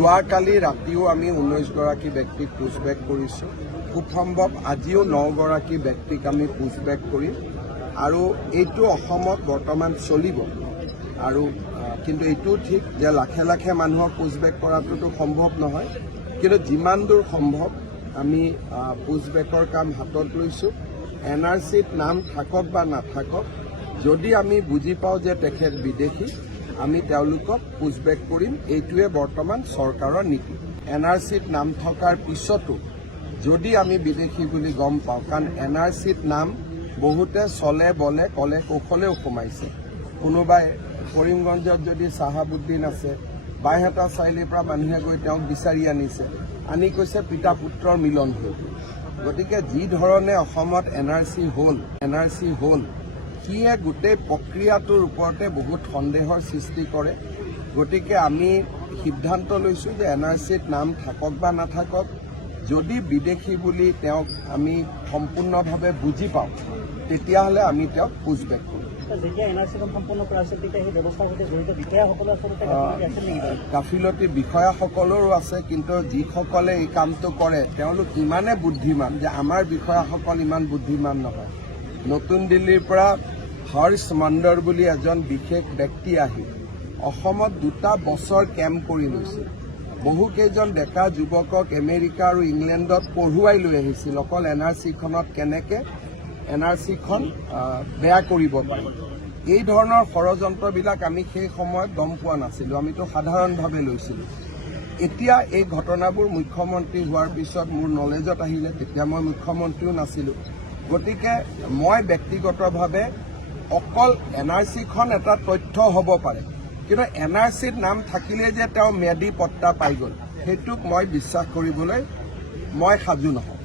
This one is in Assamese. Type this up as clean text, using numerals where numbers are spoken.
যোৱাকালি ৰাতিও আমি 19 গৰাকী ব্যক্তিক পুছবেক কৰিছোঁ। খুব সম্ভৱ আজিও 9 গৰাকী ব্যক্তিক আমি পুছবেক কৰিম আৰু এইটো অসমত বৰ্তমান চলিব। আৰু কিন্তু এইটোও ঠিক যে লাখে লাখে মানুহক পুছবেক কৰাটোতো সম্ভৱ নহয়, কিন্তু যিমান দূৰ সম্ভৱ আমি পুছবেকৰ কাম হাতত লৈছোঁ। NRCত নাম থাকক বা নাথাকক, যদি আমি বুজি পাওঁ যে তেখেত বিদেশী, আমি তেওঁলোকক পুছবেক কৰিম। এইটোৱে বৰ্তমান চৰকাৰৰ নীতি। NRCত নাম থকাৰ পিছতো যদি আমি বিদেশী বুলি গম পাওঁ, কাৰণ NRCত নাম বহুতে চলে বলে কলে কৌশলেও সোমাইছে। কোনোবাই কৰিমগঞ্জত যদি চাহাবুদ্দিন আছে, বাইহাটা চাৰিআলিৰ পৰা মানুহে গৈ তেওঁক বিচাৰি আনিছে, আনি কৈছে পিতা পুত্ৰৰ মিলন হ'ল। গতিকে যি ধৰণে অসমত NRC হ'ল সিয়ে গোটেই প্ৰক্ৰিয়াটোৰ ওপৰতে বহুত সন্দেহৰ সৃষ্টি কৰে। গতিকে আমি সিদ্ধান্ত লৈছোঁ যে NRCত নাম থাকক বা নাথাকক, যদি বিদেশী বুলি তেওঁক আমি সম্পূৰ্ণভাৱে বুজি পাওঁ, তেতিয়াহ'লে আমি তেওঁক পুছবেক কৰিম। গাফিলতি বিষয়াসকলৰো আছে, কিন্তু যিসকলে এই কামটো কৰে তেওঁলোক ইমানে বুদ্ধিমান যে আমাৰ বিষয়াসকল ইমান বুদ্ধিমান নহয়। নতুন দিল্লীৰ পৰা হৰ্ষ মণ্ডৰ বুলি এজন বিশেষ ব্যক্তি আহি অসমত 2টা বছৰ কেম্প কৰি লৈছিল। বহুকেইজন ডেকা যুৱকক আমেৰিকা আৰু ইংলেণ্ডত পঢ়ুৱাই লৈ আহিছিল অকল NRCখনত কেনেকৈ NRCখন বেয়া কৰিব পাৰি। এই ধৰণৰ ষড়যন্ত্ৰবিলাক আমি সেই সময়ত গম পোৱা নাছিলোঁ, আমিতো সাধাৰণভাৱে লৈছিলোঁ। এতিয়া এই ঘটনাবোৰ মুখ্যমন্ত্ৰী হোৱাৰ পিছত মোৰ নলেজত আহিলে, তেতিয়া মই মুখ্যমন্ত্ৰীও নাছিলোঁ। গতিকে মই ব্যক্তিগতভাৱে অকল NRCখন এটা তথ্য হ'ব পাৰে, কিন্তু NRCত নাম থাকিলে যে তেওঁ ম্যাদী পট্টা পাই গ'ল, সেইটোক মই বিশ্বাস কৰিবলৈ মই সাজু নহয়।